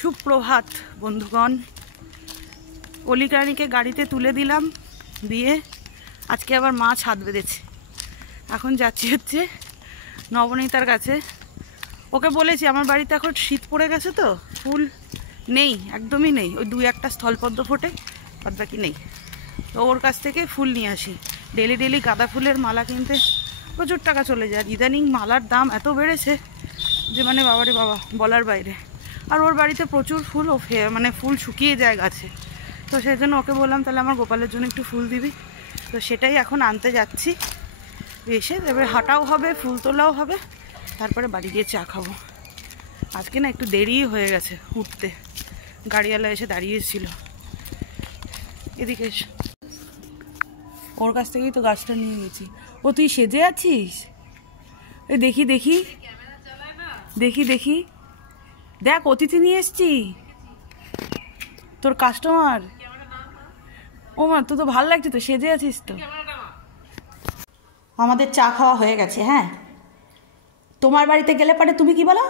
সুপ্রভাত বন্ধুগণ। অলিকারানিকে গাড়িতে তুলে দিলাম, দিয়ে আজকে আবার মা ছাদ বেঁধেছে। এখন যাচ্ছি হচ্ছে নবনীতার কাছে। ওকে বলেছি আমার বাড়িতে এখন শীত পড়ে গেছে, তো ফুল নেই, একদমই নেই, ওই দুই একটা স্থলপদ্ম ফোটে, বাদ বাকি নেই। তো ওর কাছ থেকে ফুল নিয়ে আসি। ডেলি ডেলি গাঁদা ফুলের মালা কিনতে প্রচুর টাকা চলে যায়। ইদানিং মালার দাম এত বেড়েছে যে মানে বাবারে বাবা, বলার বাইরে। আর ওর বাড়িতে প্রচুর ফুল, ও মানে ফুল শুকিয়ে যায় গাছে। তো সেই জন্য ওকে বললাম তাহলে আমার গোপালের জন্য একটু ফুল দিবি। তো সেটাই এখন আনতে যাচ্ছি। এসে এবারে হাঁটাও হবে, ফুল তোলাও হবে, তারপরে বাড়ি গিয়ে চা খাবো। আজকে না একটু দেরিই হয়ে গেছে উঠতে, গাড়িওয়ালা এসে দাঁড়িয়েছিল। এদিকে এসে ওর কাছ থেকেই তো গাছটা নিয়ে গেছি। ও তুই সেজে আছিস? এই দেখি দেখি দেখি দেখি, দেখ অতিথি নিয়ে এসছি, তোর কাস্টমার। ও মা, তো ভাল লাগছে তো, সেজে আছিস তো। আমাদের চা খাওয়া হয়ে গেছে। হ্যাঁ, তোমার বাড়িতে গেলে পারে তুমি কি বলো,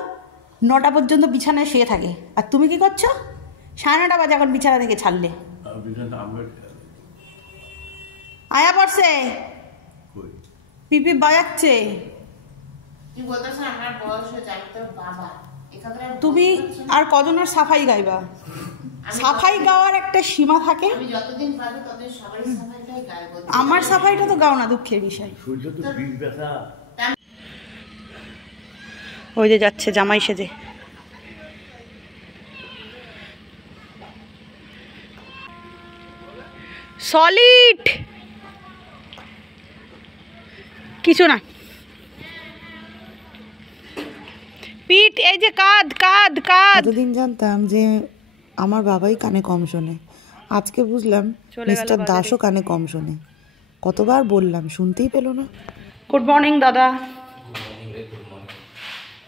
9টা পর্যন্ত বিছানায় শুয়ে থাকে, আর তুমি কি করছো? 9:30 বাজে এখন বিছানা থেকে ছাড়লে। আয়া পড়ছে, পিপি বাজাচ্ছে। তুমি আর কজনের সাফাই গাইবা? সাফাই গাওয়ার একটা সীমা থাকে। আমার সাফাইটা তো গাও না, দুঃখের বিষয়। ওই যে যাচ্ছে জামাই সেজে। সলিড কিছু না, পিঠ এই যে কাঁধ কাঁধ কাঁধ। এতদিন জানতাম যে আমার বাবাই কানে কম শোনে, আজকে বুঝলাম মিস্টার দাসও কানে কম শোনে। কতবার বললাম, শুনতেই পেল না। গুড মর্নিং দাদা।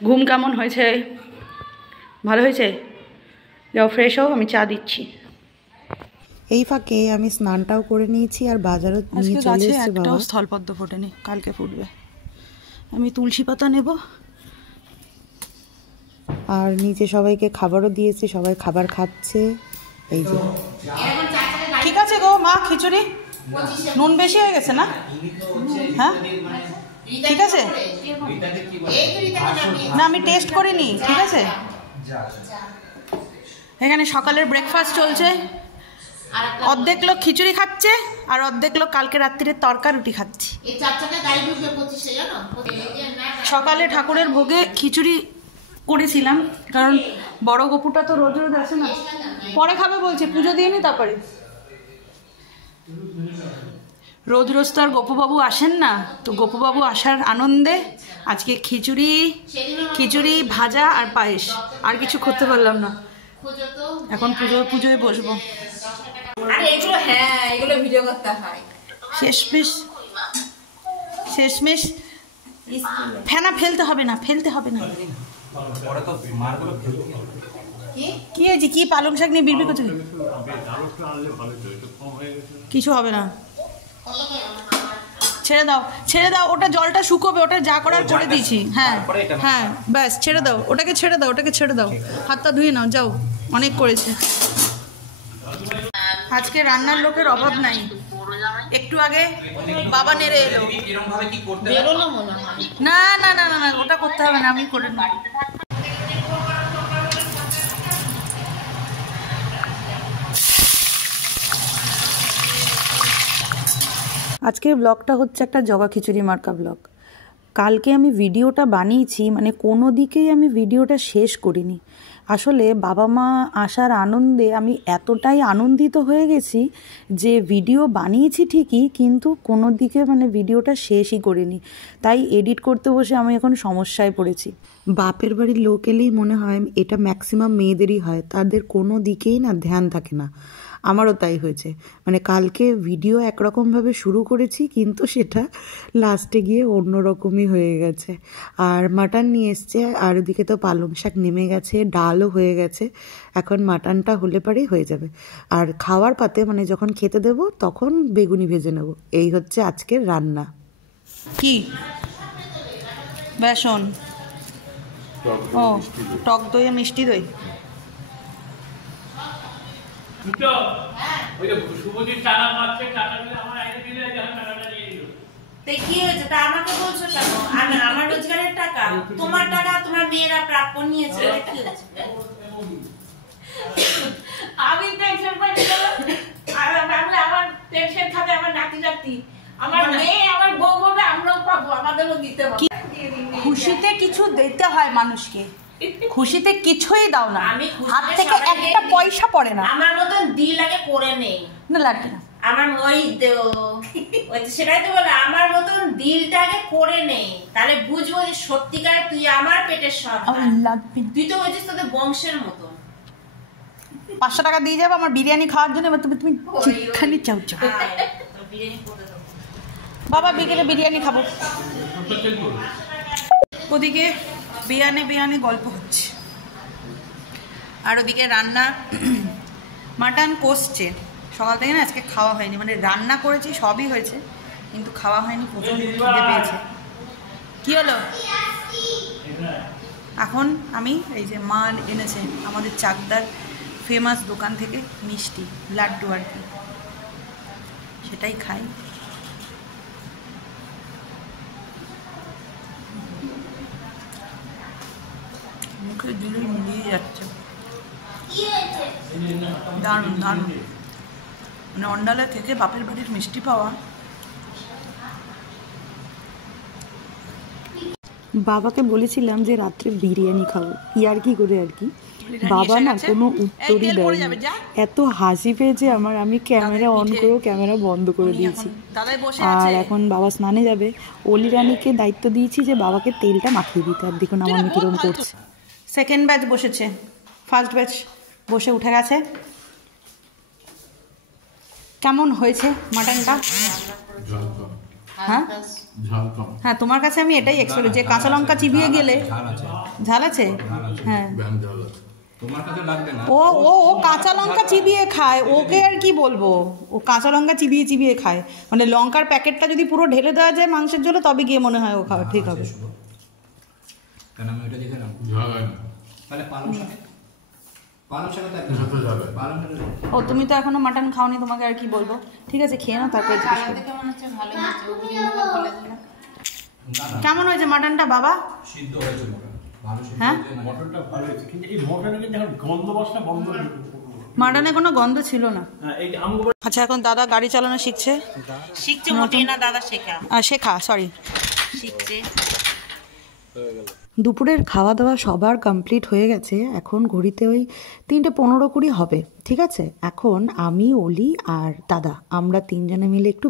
ঘুম কেমন হয়েছে? ভালো হয়েছে? যাও ফ্রেশ হও, আমি চা দিচ্ছি। এই ফাঁকে আমি স্নানটাও করে নিয়েছি আর বাজারও নিয়ে চলে এসেছে বাবা। স্থলপদ্ম ফোটেনি, কালকে ফুটবে। আমি তুলসী পাতা নেব। আর নিচে সবাইকে খাবারও দিয়েছি, সবাই খাবার খাচ্ছে। এই যে ঠিক আছে গো মা, খিচুড়ি নুন বেশি হয়ে গেছে না? হ্যাঁ ঠিক আছে না, আমি টেস্ট করিনি। ঠিক আছে, এখানে সকালের ব্রেকফাস্ট চলছে। অর্ধেক লোক খিচুড়ি খাচ্ছে আর অর্ধেক লোক কালকে রাত্রিরে তরকা রুটি খাচ্ছে। সকালে ঠাকুরের ভোগে খিচুড়ি করেছিলাম, কারণ বড় গপুটা তো রোজ রোজ আসে না, পরে খাবে বলছে, পুজো দিয়ে নি তারপরে। রোজ রোজ তো আর গপুবাবু আসেন না, তো গপুবাবু আসার আনন্দে আজকে খিচুড়ি খিচুড়ি ভাজা আর পায়েস, আর কিছু করতে পারলাম না। এখন পুজোয় বসবো। এগুলো ভিডিও করতে হয়। শেষমেশ ফেনা ফেলতে হবে না, ফেলতে হবে না। কি হয়েছে? কি পালং শাক নিয়ে বিড়বিড় করছে? কিছু হবে না, ছেড়ে দাও ছেড়ে দাও। ওটা জলটা শুকোবে, ওটা যা করার করে দিয়েছি। হ্যাঁ হ্যাঁ, ব্যাস ছেড়ে দাও, ওটাকে ছেড়ে দাও, ওটাকে ছেড়ে দাও। হাতটা ধুয়ে নাও, যাও, অনেক করেছে। আজকে রান্নার লোকের অভাব নাই। একটু আগে বাবা নেড়ে এলো। না না না না, ওটা করতে হবে না, আমি করে নেব। আজকের ব্লগটা হচ্ছে একটা জগা খিচুড়ি মার্কা ব্লগ। কালকে আমি ভিডিওটা বানিয়েছি, মানে কোনো দিকেই আমি ভিডিওটা শেষ করিনি। আসলে বাবা মা আসার আনন্দে আমি এতটাই আনন্দিত হয়ে গেছি যে ভিডিও বানিয়েছি ঠিকই, কিন্তু কোনো দিকে মানে ভিডিওটা শেষই করিনি। তাই এডিট করতে বসে আমি এখন সমস্যায় পড়েছি। বাপের বাড়ির লোক এলেই মনে হয় এটা ম্যাক্সিমাম মেয়েদেরই হয়, তাদের কোনো দিকেই না ধ্যান থাকে না। আমারও তাই হয়েছে। মানে কালকে ভিডিও একরকমভাবে শুরু করেছি, কিন্তু সেটা লাস্টে গিয়ে অন্যরকমই হয়ে গেছে। আর মাটন নিয়ে এসছে, আর ওদিকে তো পালং শাক নেমে গেছে, ডালও হয়ে গেছে। এখন মাটনটা হলে পরেই হয়ে যাবে। আর খাওয়ার পাতে মানে যখন খেতে দেব তখন বেগুনি ভেজে নেব। এই হচ্ছে আজকের রান্না। কি বেসন? ও, টক দই আর মিষ্টি দই। কি হয়েছে তা আমাকে বলছো কেন? আমি আমার রোজগারের টাকা, তোমার টাকা তোমার মেয়েরা প্রাপ্য নিয়েছে, কি হয়েছে? আমি টেনশন পাই আমার টেনশন খাবে আমার নাতি নাতি, আমার মেয়ে আমার বউ বলবে আমরাও পাবো, আমাদেরও দিতে হবে। খুশিতে কিছু দিতে হয় মানুষকে, খুশিতে কিছুই দাও না, আমি হাত থেকে একটা পয়সা পড়ে না। আমার মতন দিল আগে করে নেই না লাগবে না আমার ওই সেটাই তো বলে, আমার মতন দিলটাকে করে নেই, তাহলে বুঝবো যে সত্যিকার তুই আমার পেটের সন্তান। লাগবে। তুই তো হয়েছিস তোদের বংশের মতন। 500 টাকা দিয়ে যাবো আমার বিরিয়ানি খাওয়ার জন্য, এবার তুমি যেখানে চাও চাও। বিরিয়ানি করে দেবো বাবা, বিকেলে বিরিয়ানি খাবো। ওদিকে বিয়ানে গল্প হচ্ছে, আর ওদিকে রান্না মাটন কষছে। সকাল থেকে না আজকে খাওয়া হয়নি, মানে রান্না করেছি সবই হয়েছে কিন্তু খাওয়া হয়নি, প্রচণ্ড খিদে পেয়েছে। কি হলো? এখন আমি এই যে মা এনেছে আমাদের চাকদার ফেমাস দোকান থেকে মিষ্টি লাড্ডু আর কি, সেটাই খাই। মুখে দিলেই মিলিয়ে যাচ্ছে, দারুণ দারুণ। মানে অন্ডালা থেকে বাপের বাড়ির মিষ্টি পাওয়া। বাবাকে বলেছিলাম যে রাত্রে বিরিয়ানি খাবো, ইয়ার্কি করে আর কি। বাবা না কোনো উত্তরই দেয়নি, এত হাসি পেয়েছে আমার। আমি ক্যামেরা অন করেও ক্যামেরা বন্ধ করে দিয়েছি। আর এখন বাবা স্নানে যাবে, অলি রানীকে দায়িত্ব দিয়েছি যে বাবাকে তেলটা মাখিয়ে দিতে। আর দেখুন আমার মেয়ে কিরকম করছে। সেকেন্ড ব্যাচ বসেছে, ফার্স্ট ব্যাচ বসে উঠে গেছে। কেমন হয়েছে মাটনটা? হ্যাঁ হ্যাঁ, তোমার কাছে আমি এটাই এক্সপেক্ট, যে কাঁচা লঙ্কা চিবিয়ে গেলে ঝাল আছে। হ্যাঁ, ও ও ও কাঁচা লঙ্কা চিবিয়ে খায়, ওকে আর কি বলবো, ও কাঁচা লঙ্কা চিবিয়ে চিবিয়ে খায়। মানে লঙ্কার প্যাকেটটা যদি পুরো ঢেলে দেওয়া যায় মাংসের জন্য, তবে গিয়ে মনে হয় ও খাওয়া ঠিক হবে। ও তুমি তো এখনো মাটন খাওনি, তোমাকে আর কি বলবো। ঠিক আছে, খেয়ে নাও, তারপরে জিজ্ঞেস করো। কেমন হয়েছে মাটনটা বাবা? হ্যাঁ, মাটনে কোনো গন্ধ ছিল না। আচ্ছা, এখন দাদা গাড়ি চালানো শিখছে। শেখা সরি শিখছে। দুপুরের খাওয়া দাওয়া সবার কমপ্লিট হয়ে গেছে। এখন ঘড়িতে ওই 3:15-20 হবে। ঠিক আছে, এখন আমি, অলি আর দাদা আমরা 3 জনে মিলে একটু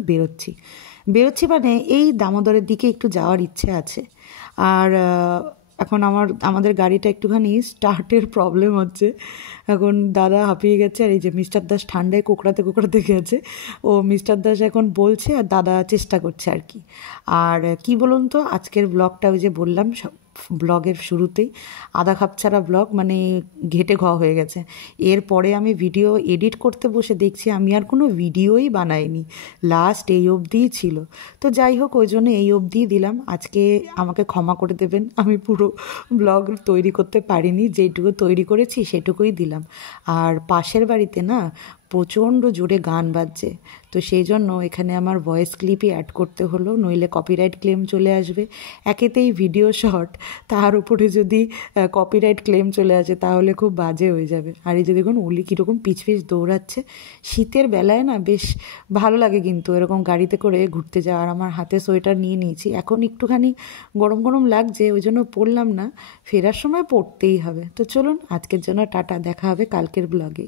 বেরোচ্ছি মানে এই দামোদরের দিকে একটু যাওয়ার ইচ্ছে আছে। আর এখন আমাদের গাড়িটা একটুখানি স্টার্টের প্রবলেম হচ্ছে। এখন দাদা হাঁপিয়ে গেছে, আর এই যে মিস্টার দাস ঠান্ডায় কোকড়াতে গেছে। ও মিস্টার দাস এখন বলছে আর দাদা চেষ্টা করছে আর কি। আর কি বলুন তো, আজকের ব্লগটা ওই যে বললাম ব্লগের শুরুতেই, আধা খাপ ছাড়া ব্লগ, মানে ঘেটে ঘ হয়ে গেছে। এরপরে আমি ভিডিও এডিট করতে বসে দেখছি আমি আর কোনো ভিডিওই বানাইনি, লাস্ট এই অবধিই ছিল। তো যাই হোক, ওই জন্য এই অবধিই দিলাম। আজকে আমাকে ক্ষমা করে দেবেন, আমি পুরো ব্লগ তৈরি করতে পারিনি, যেটুকু তৈরি করেছি সেটুকুই দিলাম। আর পাশের বাড়িতে না প্রচণ্ড জোরে গান বাজছে, তো সেই জন্য এখানে আমার ভয়েস ক্লিপই অ্যাড করতে হলো, নইলে কপিরাইট ক্লেম চলে আসবে। একেতেই ভিডিও শর্ট, তার উপরে যদি কপিরাইট ক্লেম চলে আসে তাহলে খুব বাজে হয়ে যাবে। আর এই যে দেখুন অলি কীরকম পিছ দৌড়াচ্ছে। শীতের বেলায় না বেশ ভালো লাগে কিন্তু এরকম গাড়িতে করে ঘুরতে যাওয়া। আর আমার হাতে সোয়েটার নিয়ে নিয়েছি, এখন একটুখানি গরম গরম লাগছে, ওই জন্য পরলাম না, ফেরার সময় পরতেই হবে। তো চলুন, আজকের জন্য টাটা, দেখা হবে কালকের ব্লগে।